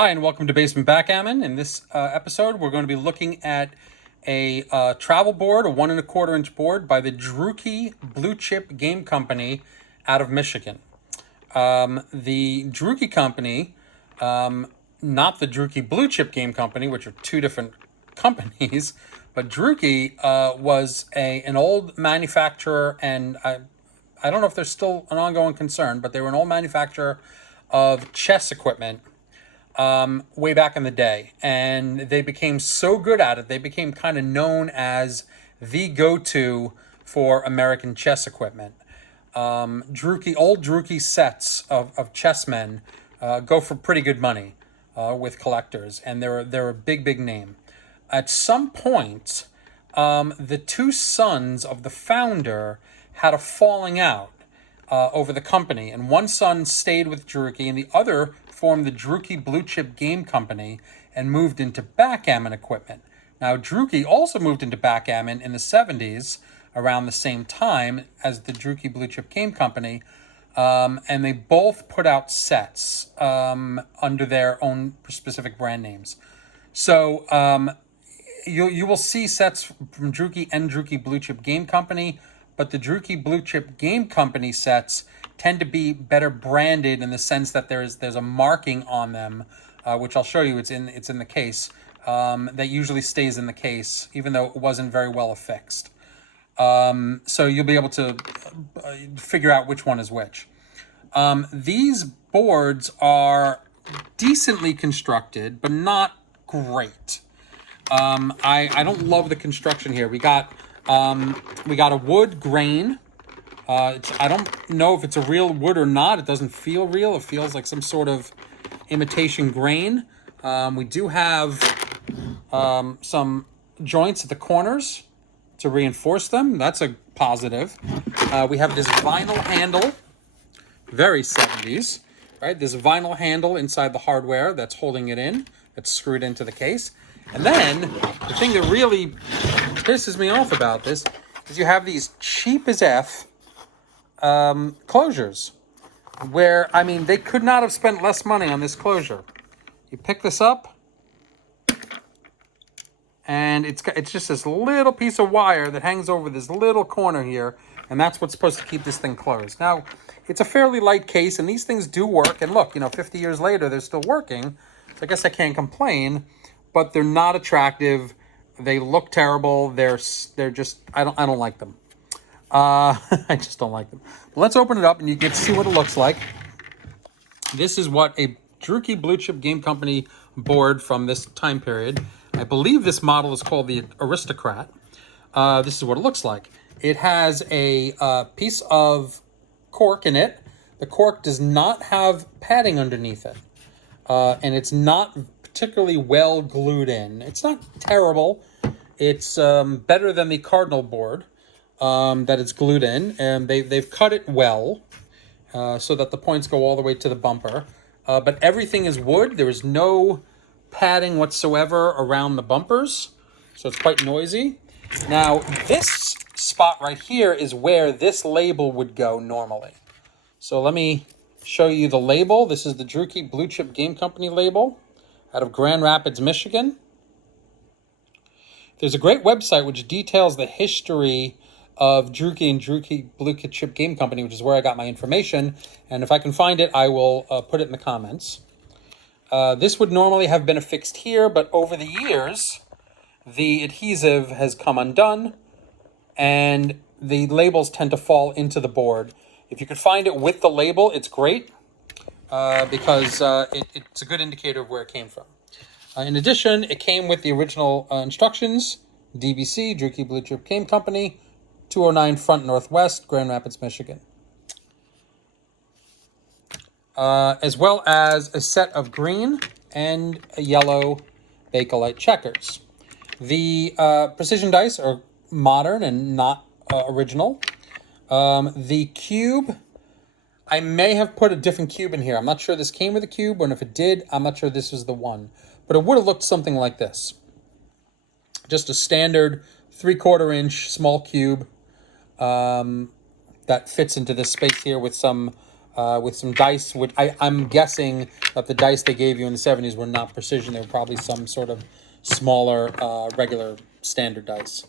Hi, and welcome to Basement Backgammon. In this episode, we're going to be looking at a travel board, a 1 1/4 inch board by the Dreuke Blue Chip Game Company out of Michigan. The Dreuke Company, not the Dreuke Blue Chip Game Company, which are two different companies, but Dreuke was an old manufacturer, and I don't know if there's still an ongoing concern, but they were an old manufacturer of chess equipment way back in the day, and they became so good at it, they became kind of known as the go-to for American chess equipment. Old Dreuke sets of chessmen go for pretty good money with collectors, and they're a big name. At some point, the two sons of the founder had a falling out over the company, and one son stayed with Dreuke, and the other formed the Dreuke Blue Chip Game Company and moved into backgammon equipment. Now, Dreuke also moved into backgammon in the 70s, around the same time as the Dreuke Blue Chip Game Company, and they both put out sets under their own specific brand names. So you will see sets from Dreuke and Dreuke Blue Chip Game Company, but the Dreuke Blue Chip Game Company sets tend to be better branded in the sense that there's a marking on them, which I'll show you. It's in the case that usually stays in the case, even though it wasn't very well affixed. So you'll be able to figure out which one is which. These boards are decently constructed, but not great. I don't love the construction here. We got a wood grain. I don't know if it's a real wood or not. It doesn't feel real. It feels like some sort of imitation grain. We do have some joints at the corners to reinforce them. That's a positive. We have this vinyl handle, very 70s, right? This vinyl handle inside the hardware that's holding it in, that's screwed into the case. And then the thing that really pisses me off about this is you have these cheap as F closures, where, I mean, they could not have spent less money on this closure. You pick this up, and it's just this little piece of wire that hangs over this little corner here, and that's what's supposed to keep this thing closed. Now, it's a fairly light case, and these things do work, and look, 50 years later, they're still working, so I guess I can't complain, but they're not attractive. They look terrible. They're just, I don't like them. I just don't like them. But let's open it up and you can see what it looks like. This is what a Dreuke Blue Chip Game Company board from this time period. I believe this model is called the Aristocrat. This is what it looks like. It has a piece of cork in it. The cork does not have padding underneath it. And it's not particularly well glued in. It's not terrible. It's better than the Cardinal board that it's glued in, and they've cut it well so that the points go all the way to the bumper. But everything is wood. There is no padding whatsoever around the bumpers, so it's quite noisy. Now, this spot right here is where this label would go normally. So let me show you the label. This is the Dreuke Blue Chip Game Company label out of Grand Rapids, Michigan. There's a great website which details the history of Dreuke and Dreuke Blue Chip Game Company, which is where I got my information. And if I can find it, I will put it in the comments. This would normally have been affixed here, but over the years, the adhesive has come undone, and the labels tend to fall into the board. If you could find it with the label, it's great, because it's a good indicator of where it came from. In addition, it came with the original instructions, DBC, Dreuke Blue Chip Game Company, 209 Front Northwest, Grand Rapids, Michigan. As well as a set of green and a yellow Bakelite checkers. The precision dice are modern and not original. The cube, I may have put a different cube in here. I'm not sure this came with a cube, and if it did, I'm not sure this was the one. But it would have looked something like this. Just a standard 3/4 inch small cube that fits into this space here with some with some dice, which I'm guessing that the dice they gave you in the 70s were not precision. They were probably some sort of smaller, regular standard dice.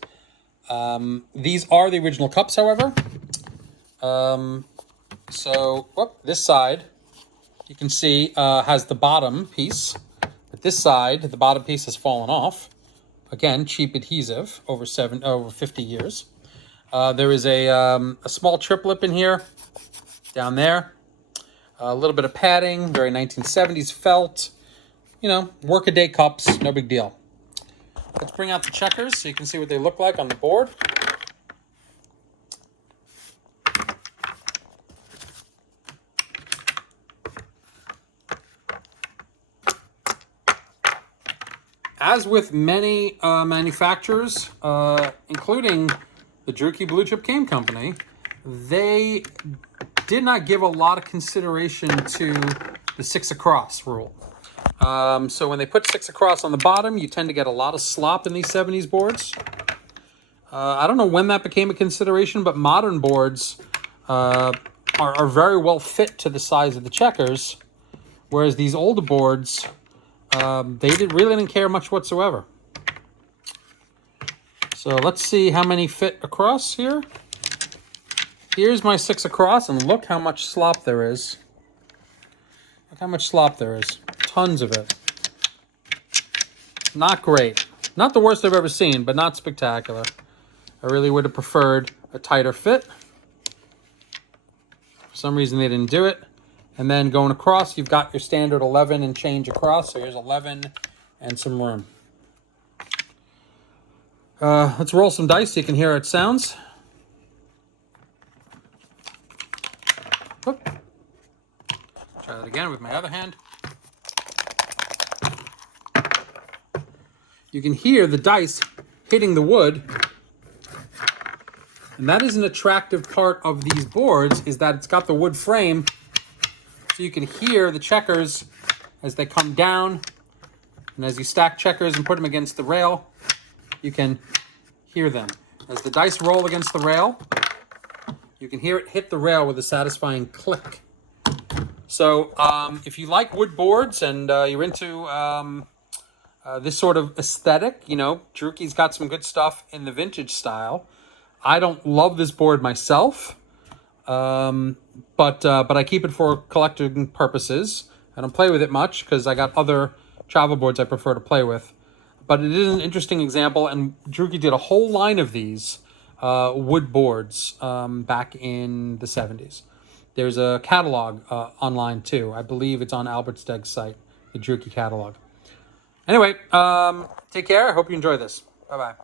These are the original cups, however. This side, you can see, has the bottom piece. But this side, the bottom piece has fallen off. Again, cheap adhesive over 50 years. There is a small triplet in here, down there. A little bit of padding, very 1970s felt. You know, workaday cups, no big deal. Let's bring out the checkers so you can see what they look like on the board. As with many manufacturers, including the Dreuke Blue Chip Game Company, they did not give a lot of consideration to the 6 across rule. So when they put 6 across on the bottom, you tend to get a lot of slop in these 70s boards. I don't know when that became a consideration, but modern boards are very well fit to the size of the checkers, whereas these older boards, they really didn't care much whatsoever. So let's see how many fit across here. Here's my 6 across, and look how much slop there is. Look how much slop there is. Tons of it. Not great. Not the worst I've ever seen, but not spectacular. I really would have preferred a tighter fit. For some reason, they didn't do it. And then going across, you've got your standard 11 and change across. So here's 11 and some room. Let's roll some dice so you can hear how it sounds. Whoop. Try that again with my other hand. You can hear the dice hitting the wood. And that is an attractive part of these boards, is that it's got the wood frame. So you can hear the checkers as they come down. And as you stack checkers and put them against the rail, you can hear them. As the dice roll against the rail, you can hear it hit the rail with a satisfying click. So if you like wood boards and you're into this sort of aesthetic, you know, Dreuke's got some good stuff in the vintage style. I don't love this board myself, but I keep it for collecting purposes. I don't play with it much because I got other travel boards I prefer to play with. But it is an interesting example, and Dreuke did a whole line of these wood boards back in the 70s. There's a catalog online too. I believe it's on Albert Stegg's site, the Dreuke catalog. Anyway, take care. I hope you enjoy this. Bye-bye.